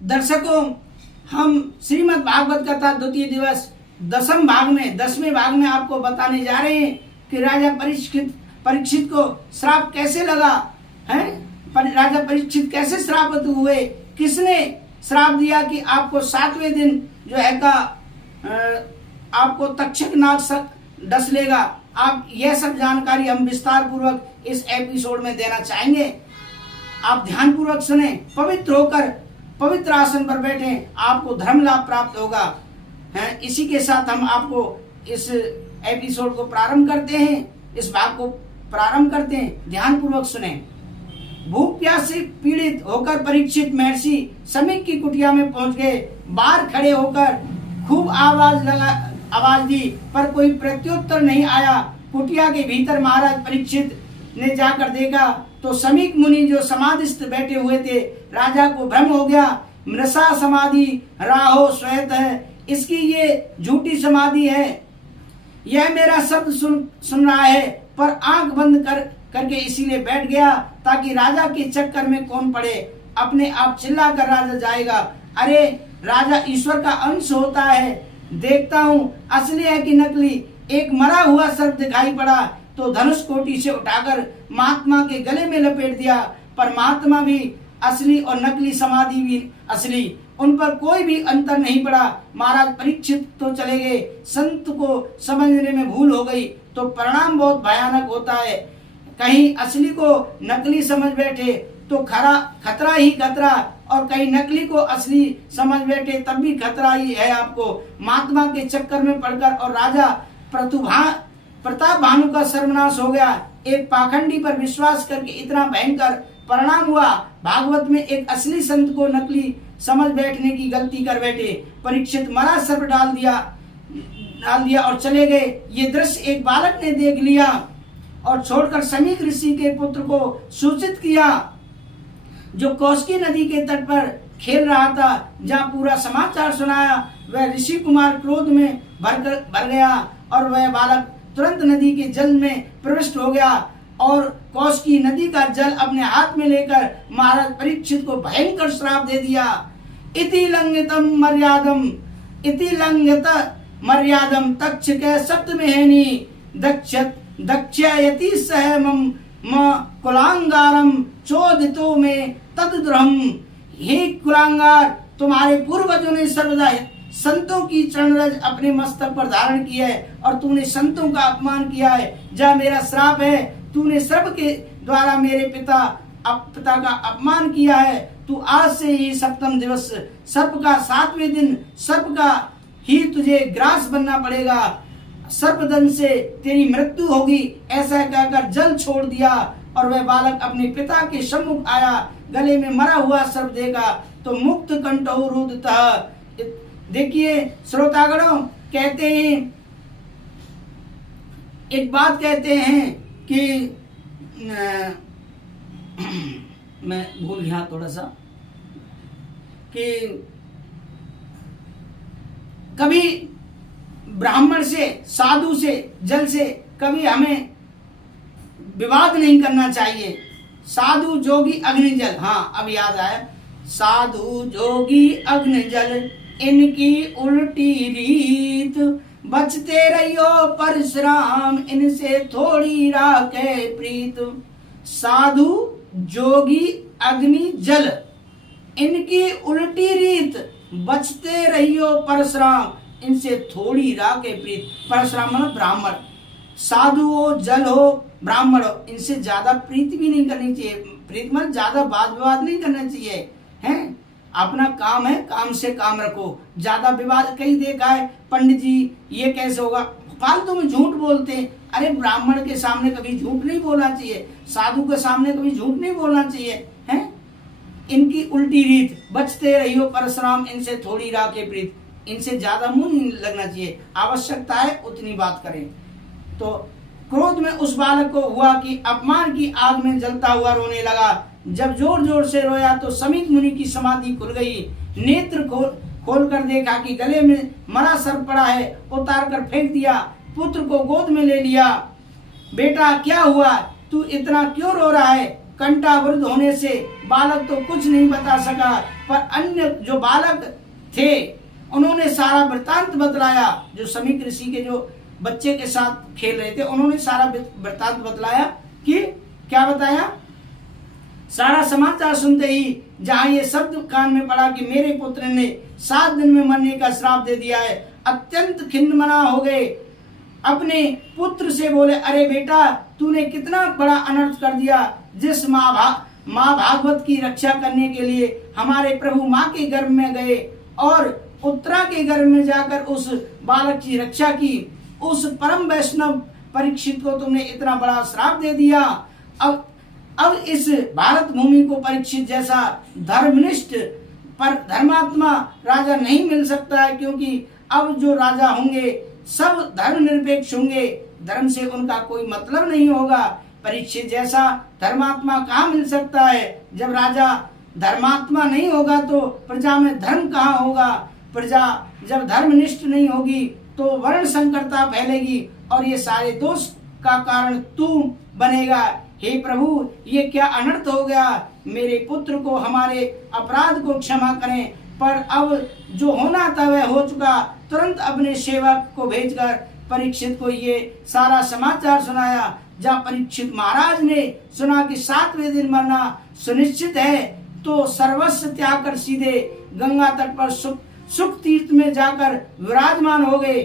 दर्शकों, हम श्रीमद् भागवत कथा द्वितीय दिवस 10वें भाग में आपको बताने जा रहे हैं कि राजा परीक्षित को श्राप कैसे लगा है। राजा परीक्षित कैसे श्रापित हुए, किसने श्राप दिया कि आपको 7वें दिन जो है का आपको तक्षक नाग डस लेगा। आप यह सब जानकारी हम विस्तार पूर्वक इस एपिसोड में देना चाहेंगे। आप ध्यान पूर्वक सुने, पवित्र होकर पवित्र आसन पर बैठे, आपको धर्म लाभ प्राप्त होगा। हैं, इसी के साथ हम आपको इस एपिसोड को प्रारंभ करते हैं, इस भाग को प्रारंभ करते हैं। ध्यान पूर्वक सुने। भूख प्यास से पीड़ित होकर परीक्षित महर्षि समीक की कुटिया में पहुंच गए। बाहर खड़े होकर खूब आवाज दी, पर कोई प्रत्युत्तर नहीं आया। कुटिया के भीतर महाराज परीक्षित ने जाकर देखा तो समीक मुनि जो समाधिस्थ बैठे हुए थे। राजा को भ्रम हो गया, मृषा समाधि राहो श्वेत है, इसकी ये झूठी समाधि है। यह मेरा शब्द सुन रहा है, पर आंख बंद करके इसीलिए बैठ गया ताकि राजा के चक्कर में कौन पड़े। अपने आप चिल्ला कर राजा जाएगा। अरे राजा ईश्वर का अंश होता है, देखता हूँ असली है कि नकली। एक मरा हुआ सर्प दिखाई पड़ा तो धनुष कोटि से उठाकर महात्मा के गले में लपेट दिया। पर महात्मा भी असली और नकली समाधि भी असली, उन पर कोई भी अंतर नहीं पड़ा। महाराज परीक्षित तो चले गए। संत को समझने में भूल हो गई तो परिणाम बहुत भयानक होता है। कहीं असली को नकली समझ बैठे तो खतरा ही खतरा, और कहीं नकली को असली समझ बैठे तब भी खतरा ही है आपको। महात्मा के चक्कर में पड़कर और राजा प्रताप भानु का सर्वनाश हो गया। एक पाखंडी पर विश्वास करके इतना भयंकर परिणाम हुआ। भागवत में एक असली संत को नकली समझ बैठने की गलती कर बैठे। परीक्षित मरा सर्प डाल दिया और चले गए। ये दृश्य एक बालक ने देख लिया और छोड़कर समीक ऋषि के पुत्र को सूचित किया, जो कौशिकी नदी के तट पर खेल रहा था। जहाँ पूरा समाचार सुनाया, वह ऋषि कुमार क्रोध में भर गया और वह बालक तुरंत नदी के जल में प्रविष्ट हो गया और कौशिकी नदी का जल अपने हाथ में लेकर महाराज परीक्षित को भयंकर श्राप दे दिया। इति लंघित मर्यादम तक्ष के सप्तमेहनी दक्षयति सह मम कुलांगारम चोदितो में तद्द्रहम। हे कुलांगार, तुम्हारे पूर्वजों ने सर्वदा संतों की चरणरज अपने मस्तक पर धारण की है और तूने संतों का अपमान किया है। जा मेरा श्राप है, तूने सर्प के द्वारा मेरे पिता का अपमान किया है। तू आज से ही 7वें दिवस सर्प का 7वें दिन सर्प का ही तुझे ग्रास बनना पड़ेगा। सर्पदंश से तेरी मृत्यु होगी। ऐसा कहकर जल छोड़ दिया और वह बालक अपने पिता के सम्मुख आया। गले में मरा हुआ सर्प देखा तो मुक्त कंठो रुदतः। देखिए श्रोतागणों, कहते हैं, एक बात कहते हैं कि मैं भूल गया थोड़ा सा, कि कभी ब्राह्मण से, साधु से, जल से कभी हमें विवाद नहीं करना चाहिए। साधु जोगी अग्नि जल, हाँ अब याद आया, साधु जोगी अग्नि जल इनकी उल्टी रीत। बचते रहियो परशुराम इनसे थोड़ी राखे प्रीत। साधु जोगी अग्नि जल इनकी उल्टी रीत। बचते रहियो परशुराम इनसे थोड़ी राखे प्रीत। परशुराम मतलब ब्राह्मण, साधु हो, जल हो, ब्राह्मण हो, इनसे ज्यादा प्रीति भी नहीं करनी चाहिए। प्रीति मतलब ज्यादा वाद विवाद नहीं करना चाहिए। हैं, अपना काम है, काम से काम रखो। ज्यादा विवाद कहीं देखा है, पंडित जी ये कैसे होगा, फालतू में झूठ बोलते हैं। अरे ब्राह्मण के सामने कभी झूठ नहीं बोलना चाहिए, साधु के सामने कभी झूठ नहीं बोलना चाहिए। हैं, इनकी उल्टी रीत। बचते रहियो परशुराम इनसे थोड़ी राखे प्रीत। इनसे ज्यादा मुंह नहीं लगना चाहिए, आवश्यकता है उतनी बात करें। तो क्रोध में उस बालक को हुआ कि अपमान की आग में जलता हुआ रोने लगा। जब जोर जोर से रोया तो समीक मुनि की समाधि खुल गई। नेत्र खोल कर देखा कि गले में मरा सर्प पड़ा है, उतार कर फेंक दिया। पुत्र को गोद में ले लिया। बेटा क्या हुआ, तू इतना क्यों रो रहा है? कंठावरुद्ध होने से बालक तो कुछ नहीं बता सका, पर अन्य जो बालक थे उन्होंने सारा वृत्तांत बतलाया। जो समीक ऋषि के जो बच्चे के साथ खेल रहे थे उन्होंने सारा वृत्तांत बतलाया कि क्या बताया, सारा समाचार सुनते ही जहां ये शब्द कान में पड़ा कि मेरे पुत्र ने 7 दिन में मरने का श्राप दे दिया है, अत्यंत खिन्नमना हो गए। अपने पुत्र से बोले, अरे बेटा तूने कितना बड़ा अनर्थ कर दिया। जिस माँ भागवत की रक्षा करने के लिए हमारे प्रभु माँ के गर्भ में गए और उत्तरा के गर्भ में जाकर उस बालक की रक्षा की, उस परम वैष्णव परीक्षित को तुमने इतना बड़ा श्राप दे दिया। अब इस भारत भूमि को परीक्षित जैसा धर्मनिष्ठ पर धर्मात्मा राजा नहीं मिल सकता है, क्योंकि अब जो राजा होंगे सब धर्मनिरपेक्ष होंगे, धर्म से उनका कोई मतलब नहीं होगा। परीक्षित जैसा धर्मात्मा कहाँ मिल सकता है। जब राजा धर्मात्मा नहीं होगा तो प्रजा में धर्म कहाँ होगा। प्रजा जब धर्मनिष्ठ नहीं होगी तो वर्ण संकरता फैलेगी और ये सारे दोष का कारण तू बनेगा। हे प्रभु, ये क्या अनर्थ हो गया। मेरे पुत्र को हमारे अपराध को क्षमा करें। पर अब जो होना था वह हो चुका। तुरंत अपने सेवक को भेजकर परीक्षित को ये सारा समाचार सुनाया। जब परीक्षित महाराज ने सुना कि 7वें दिन मरना सुनिश्चित है तो सर्वस्व त्याग कर सीधे गंगा तट पर सुख तीर्थ में जाकर विराजमान हो गए।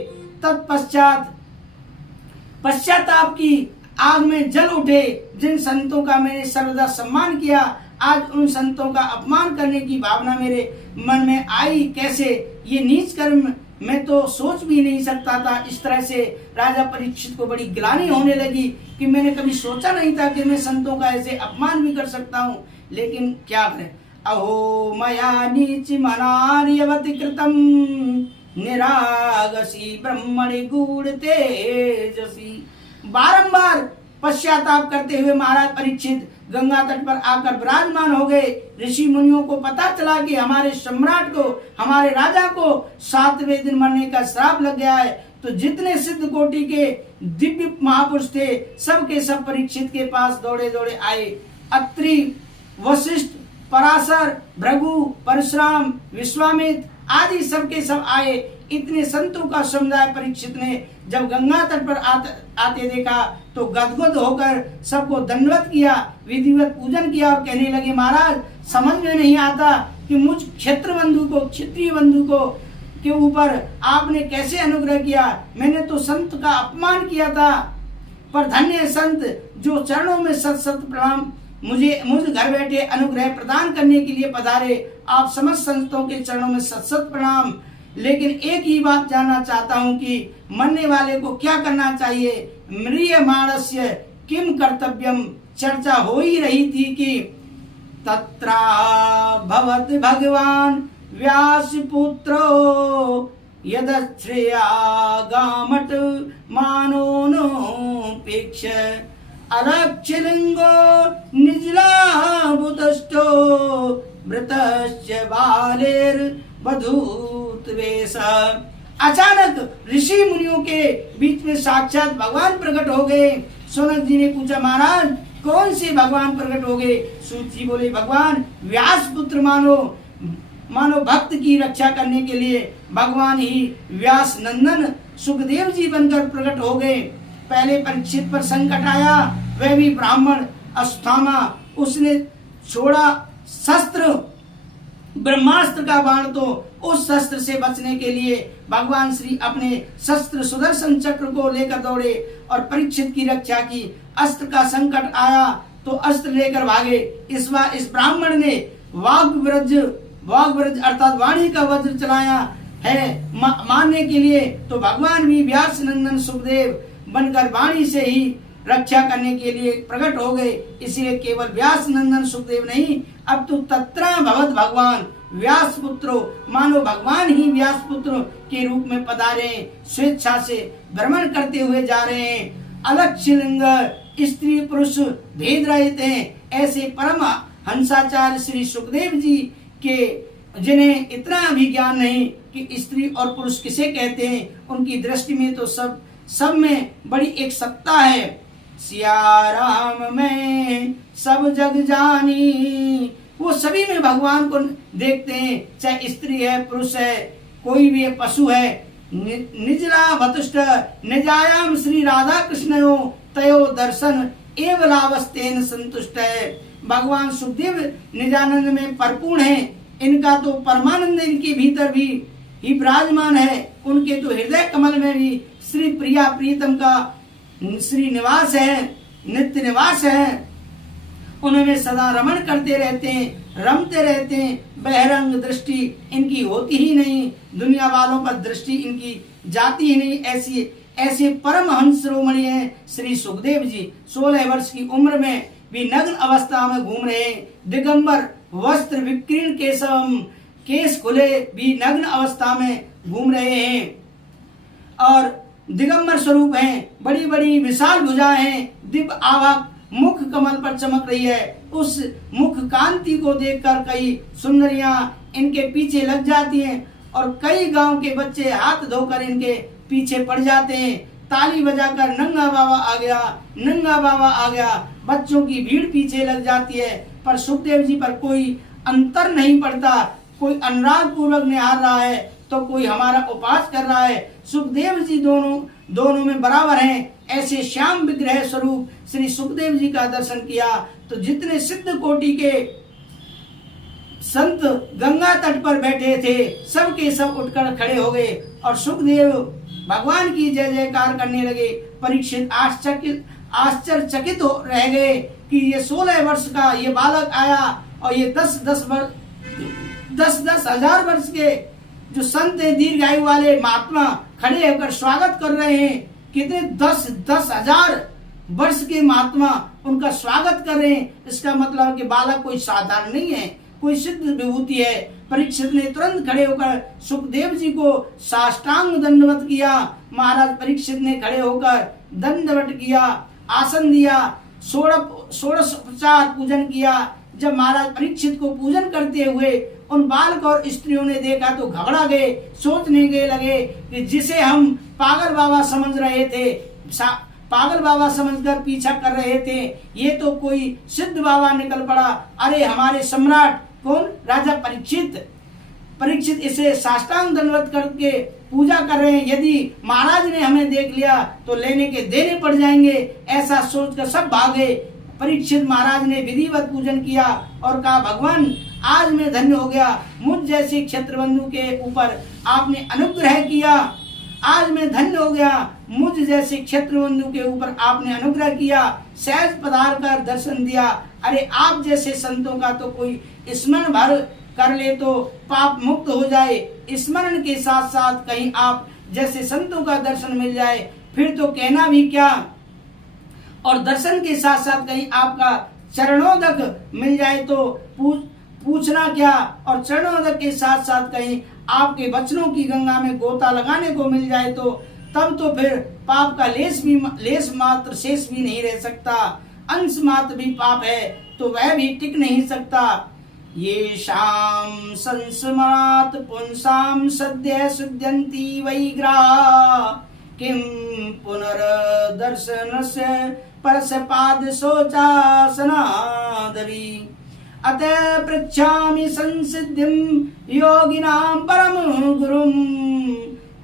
पश्चाताप की आग में जल उठे। जिन संतों का मैंने सर्वदा सम्मान किया, आज उन संतों का अपमान करने की भावना मेरे मन में आई। कैसे ये नीच कर्म मैं तो सोच भी नहीं सकता था। इस तरह से राजा परीक्षित को बड़ी ग्लानि होने लगी कि मैंने कभी सोचा नहीं था कि मैं संतों का ऐसे अपमान भी कर सकता हूँ। लेकिन क्या करें। अहो मया नीच मनार्यवति कृतम निरागसी ब्रह्मणि गूढ़ तेजसी। बारंबार पश्चाताप करते हुए महाराज परीक्षित गंगा तट पर आकर विराजमान हो गए। ऋषि मुनियों को पता चला कि हमारे सम्राट को, हमारे राजा को 7वें दिन मरने का श्राप लग गया है। तो जितने सिद्ध कोटि के दिव्य महापुरुष थे सब के सब परीक्षित के पास दौड़े दौड़े आए। अत्रि, वशिष्ठ, पराशर, भृगु, परशुराम, विश्वामित्र आदि सब के सब आए। इतने संतों का समुदाय परीक्षित ने जब गंगा तट पर आते देखा तो गदगद होकर सबको दंडवत किया, विधिवत पूजन किया और कहने लगे, महाराज समझ में नहीं आता कि मुझ क्षेत्र बंधु को, क्षत्रिय बंधु को के ऊपर आपने कैसे अनुग्रह किया। मैंने तो संत का अपमान किया था, पर धन्य संत जो चरणों में सत सत प्रणाम मुझ घर बैठे अनुग्रह प्रदान करने के लिए पधारे। आप समस्त संतों के चरणों में सत सत प्रणाम। लेकिन एक ही बात जानना चाहता हूँ कि मरने वाले को क्या करना चाहिए। म्रियमाणस्य किम कर्तव्यम। चर्चा हो ही रही थी कि तत्रा भवत भगवान व्यास पुत्रो यदश्रेया गामट मानोनुपेक्ष अलक्षलिंगो निजलाभुतष्टो मृतश्च बालेर बधूत वेश। अचानक ऋषि मुनियों के बीच में साक्षात भगवान प्रकट हो गए। सोनक जी ने पूछा, महाराज कौन से भगवान प्रकट हो गए। सूत जी बोले, भगवान व्यास पुत्र मानो भक्त की रक्षा करने के लिए भगवान ही व्यास नंदन सुखदेव जी बनकर प्रकट हो गए। पहले परीक्षित पर संकट आया, वह भी ब्राह्मण अश्वत्थामा। उसने छोड़ा शस्त्र ब्रह्मास्त्र का बाण, तो उस शस्त्र से बचने के लिए भगवान श्री अपने शस्त्र सुदर्शन चक्र को लेकर दौड़े और परीक्षित की रक्षा की। अस्त्र का संकट आया तो अस्त्र लेकर भागे। इस बार इस ब्राह्मण ने वाग्व्रज अर्थात वाणी का वज्र चलाया है मारने के लिए, तो भगवान भी व्यास नंदन सुखदेव बनकर वाणी से ही रक्षा करने के लिए प्रकट हो गए। इसलिए केवल व्यास नंदन सुखदेव नहीं, अब तो तत्रा भवत भगवान व्यास पुत्रो, मानो भगवान ही व्यास पुत्र के रूप में पधारे, स्वेच्छा से भ्रमण करते हुए जा रहे हैं। अलक्ष्य लिंग स्त्री पुरुष भेद रहित हैं। ऐसे परम हंसाचार्य श्री सुखदेव जी के जिन्हें इतना भी ज्ञान नहीं कि स्त्री और पुरुष किसे कहते हैं, उनकी दृष्टि में तो सब में बड़ी एक सत्ता है। सिया राम में सब जग जानी। वो सभी में भगवान को देखते हैं, चाहे स्त्री है, पुरुष है, कोई भी पशु है। निजला भतुष्ट निजायाम श्री राधा कृष्णयो तयो दर्शन एव लावस्तेन संतुष्ट है। भगवान सुखदेव निजानंद में परिपूर्ण है, इनका तो परमानंद इनके भीतर भी ही विराजमान है। उनके तो हृदय कमल में भी श्री प्रिया प्रीतम का श्री निवास है, नित्य निवास है। उनमें सदा रमण करते रहते हैं, रमते रहते हैं। बहिरंग दृष्टि इनकी होती ही नहीं, दुनिया वालों पर दृष्टि इनकी जाती ही नहीं। ऐसे परम हंस शिरोमणि हैं श्री सुखदेव जी। 16 वर्ष की उम्र में भी नग्न अवस्था में घूम रहे हैं। दिगंबर वस्त्र विकीर्ण केशवम, केस खुले भी नग्न अवस्था में घूम रहे हैं और दिगंबर स्वरूप हैं। बड़ी बड़ी विशाल भुजाएं हैं, दिव्य आभा मुख कमल पर चमक रही है। उस मुख कांति को देखकर कई सुंदरियां इनके पीछे लग जाती हैं और कई गांव के बच्चे हाथ धोकर इनके पीछे पड़ जाते हैं। ताली बजाकर नंगा बाबा आ गया, नंगा बाबा आ गया, बच्चों की भीड़ पीछे लग जाती है। पर सुखदेव जी पर कोई अंतर नहीं पड़ता, कोई अनुराग पूर्वक निहार रहा है तो कोई हमारा उपास कर रहा है। सुखदेव जी दोनों में बराबर हैं। ऐसे श्याम विग्रह स्वरूप श्री सुखदेव जी का दर्शन किया तो जितने सिद्ध कोटि के संत गंगा तट पर बैठे थे सब के सब उठकर खड़े हो गए और सुखदेव भगवान की जय जयकार करने लगे। परीक्षित आश्चर्यचकित रह गए कि ये 16 वर्ष का ये बालक आया और ये 10 हजार वर्ष के जो संत है, दीर्घायु वाले महात्मा खड़े होकर स्वागत कर रहे हैं। कितने 10 हजार वर्ष के महात्मा उनका स्वागत कर रहे हैं। इसका मतलब है कि बालक कोई साधारण नहीं है, कोई सिद्ध विभूति है। परीक्षित ने तुरंत खड़े होकर सुखदेव जी को साष्टांग दंडवत किया। महाराज परीक्षित ने खड़े होकर दंडवत किया, आसन दिया, षोडशोपचार पूजन किया। जब महाराज परीक्षित को पूजन करते हुए उन बालक और स्त्रियों ने देखा तो घबरा गए, सोचने गए लगे कि जिसे हम पागल बाबा समझ रहे थे, पागल बाबा समझकर पीछा कर रहे थे, ये तो कोई सिद्ध बाबा निकल पड़ा। अरे हमारे सम्राट कौन? राजा परीक्षित इसे साष्टांग दंडवत करके पूजा कर रहे हैं। यदि महाराज ने हमें देख लिया तो लेने के देने पड़ जाएंगे। ऐसा सोचकर सब भागे। परीक्षित महाराज ने विधिवत पूजन किया और कहा, भगवान आज मैं धन्य हो गया, मुझ जैसे क्षत्रबंधु के ऊपर आपने अनुग्रह किया। आज मैं धन्य हो गया, मुझ जैसे क्षत्रबंधु के ऊपर आपने अनुग्रह किया, सहज पधार कर दर्शन दिया। अरे आप जैसे संतों का तो कोई स्मरण भर कर ले तो पाप मुक्त हो जाए। स्मरण के साथ साथ कहीं आप जैसे संतों का दर्शन मिल जाए फिर तो कहना भी क्या, और दर्शन के साथ साथ कहीं आपका चरणोदक मिल जाए तो पूछना क्या, और चरणोदक के साथ साथ कहीं आपके वचनों की गंगा में गोता लगाने को मिल जाए तो तब तो फिर पाप का लेस मात्र शेष भी नहीं रह सकता। अंश मात्र भी पाप है तो वह भी टिक नहीं सकता। ये शाम संस्मरात पुंसाम सद्य शुद्ध्यन्ति वैग्रहा किम पुनर्दर्शनस्य परसपाद शोचासनादवि अतः पृच्छामि संसिद्धिं योगिनां परम गुरुं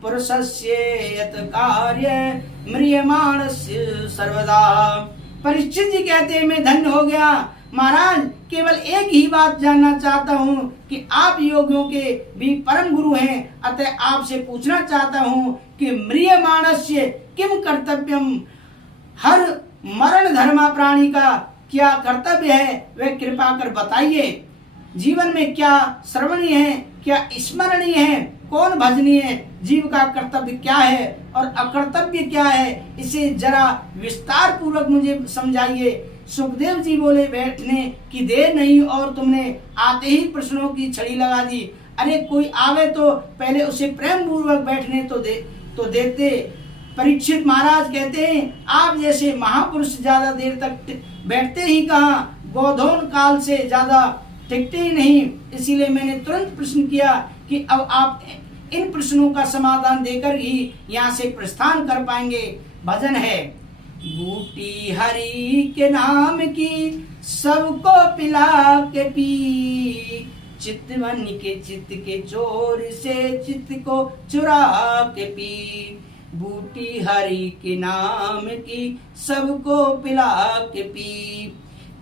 पुरुषस्य यत् कार्य म्रियमाणस्य सर्वदा। परीक्षित जी कहते हैं मैं धन्य हो गया महाराज, केवल एक ही बात जानना चाहता हूँ कि आप योगियों के भी परम गुरु हैं। अतः आपसे पूछना चाहता हूँ कि म्रियमाणस्य किम कर्तव्यम, हर मरण धर्मा प्राणी का क्या कर्तव्य है वह कृपा कर बताइए। जीवन में क्या श्रवणीय है, क्या स्मरणीय है, कौन भजनीय है, जीव का कर्तव्य क्या है और अकर्तव्य क्या है, इसे जरा विस्तार पूर्वक मुझे समझाइए। सुखदेव जी बोले, बैठने की देर नहीं और तुमने आते ही प्रश्नों की छड़ी लगा दी। अरे कोई आवे तो पहले उसे प्रेम पूर्वक बैठने तो देते। परीक्षित महाराज कहते हैं आप जैसे महापुरुष ज्यादा देर तक बैठते ही कहाँ, गोधन काल से ज्यादा टिकते ही नहीं। इसीलिए मैंने तुरंत प्रश्न किया कि अब आप इन प्रश्नों का समाधान देकर ही यहाँ से प्रस्थान कर पाएंगे। भजन है, बूटी हरि के नाम की सबको पिला के पी, चितवन के चित के चोर से चित को चुरा के पी, बूटी हरि के नाम की सबको पिला के पी,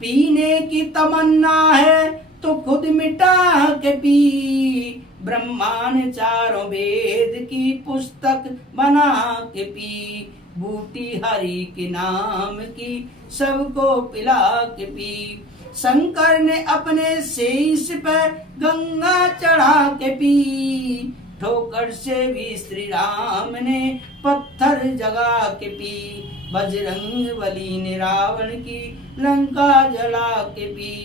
पीने की तमन्ना है तो खुद मिटा के पी, ब्रह्मा ने चारों वेद की पुस्तक बना के पी, बूटी हरि के नाम की सबको पिला के पी, शंकर ने अपने शीश पे गंगा चढ़ा के पी, ठोकर से भी श्री राम ने पत्थर जगा के पी, बजरंग बली ने रावण की लंका जला के पी,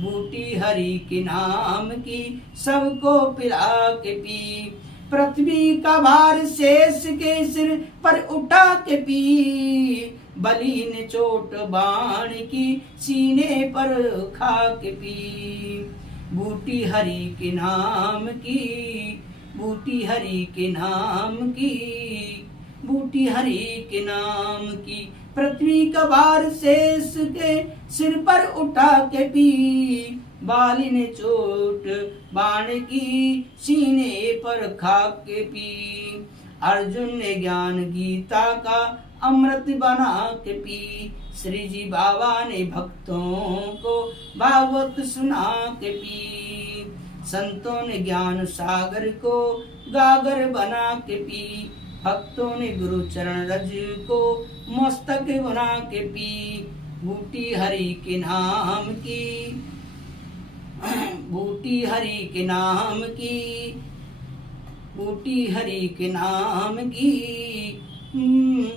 बूटी हरि के नाम की सबको पिला के पी, पृथ्वी का भार शेष के सिर पर उठा के पी, बलि ने चोट बाण की सीने पर खा के पी, बूटी हरि के नाम की, बूटी हरि के नाम की, बूटी हरि के नाम की, पृथ्वी का भार शेष के सिर पर उठा के पी, बाली ने चोट बाण की सीने पर खा के पी, अर्जुन ने ज्ञान गीता का अमृत बना के पी, श्री जी बाबा ने भक्तों को भागवत सुना के पी, संतों ने ज्ञान सागर को गागर बना के पी, भक्तों ने गुरु चरण रज को मस्तक बना के पी, बूटी हरि के नाम की, बूटी हरि के नाम की, बूटी हरि के नाम की,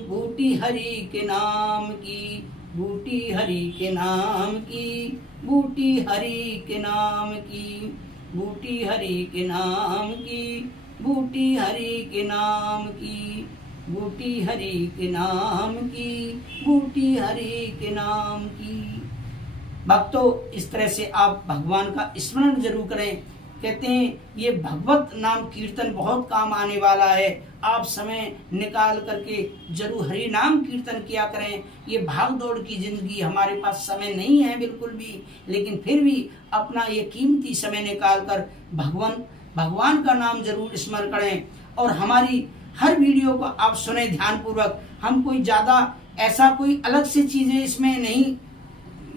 बूटी हरि के नाम की, बूटी हरि के नाम की, बूटी हरि के नाम की, बूटी हरि के नाम की, बूटी हरि के नाम की, बूटी हरि के नाम की, बूटी हरि के नाम की। भक्तों, इस तरह से आप भगवान का स्मरण जरूर करें। कहते हैं ये भगवत नाम कीर्तन बहुत काम आने वाला है। आप समय निकाल करके जरूर हरि नाम कीर्तन किया करें। ये भाग दौड़ की जिंदगी, हमारे पास समय नहीं है बिल्कुल भी, लेकिन फिर भी अपना ये कीमती समय निकाल कर भगवान का नाम जरूर स्मरण करें। और हमारी हर वीडियो को आप सुने ध्यान पूर्वक। हम कोई ज्यादा ऐसा कोई अलग से चीजें इसमें नहीं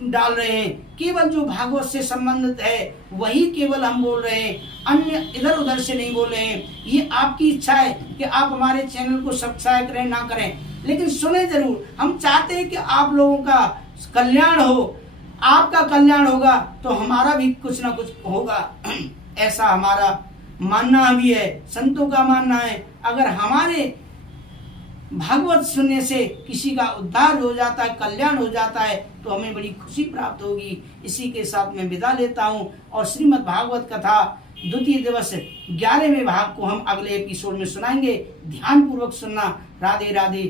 डाल रहे हैं, केवल जो भागवत से संबंधित है वही केवल हम बोल रहे हैं, अन्य इधर उधर से नहीं बोल रहे हैं। ये आपकी इच्छा है कि आप हमारे चैनल को सब्सक्राइब करें ना करें, लेकिन सुने जरूर। हम चाहते हैं कि आप लोगों का कल्याण हो, आपका कल्याण होगा तो हमारा भी कुछ ना कुछ होगा, ऐसा हमारा मानना भी है, संतों का मानना है। अगर हमारे भागवत सुनने से किसी का उद्धार हो जाता है, कल्याण हो जाता है, तो हमें बड़ी खुशी प्राप्त होगी। इसी के साथ मैं विदा लेता हूँ और श्रीमद् भागवत कथा द्वितीय दिवस 11वें भाग को हम अगले एपिसोड में सुनाएंगे। ध्यान पूर्वक सुनना। राधे राधे।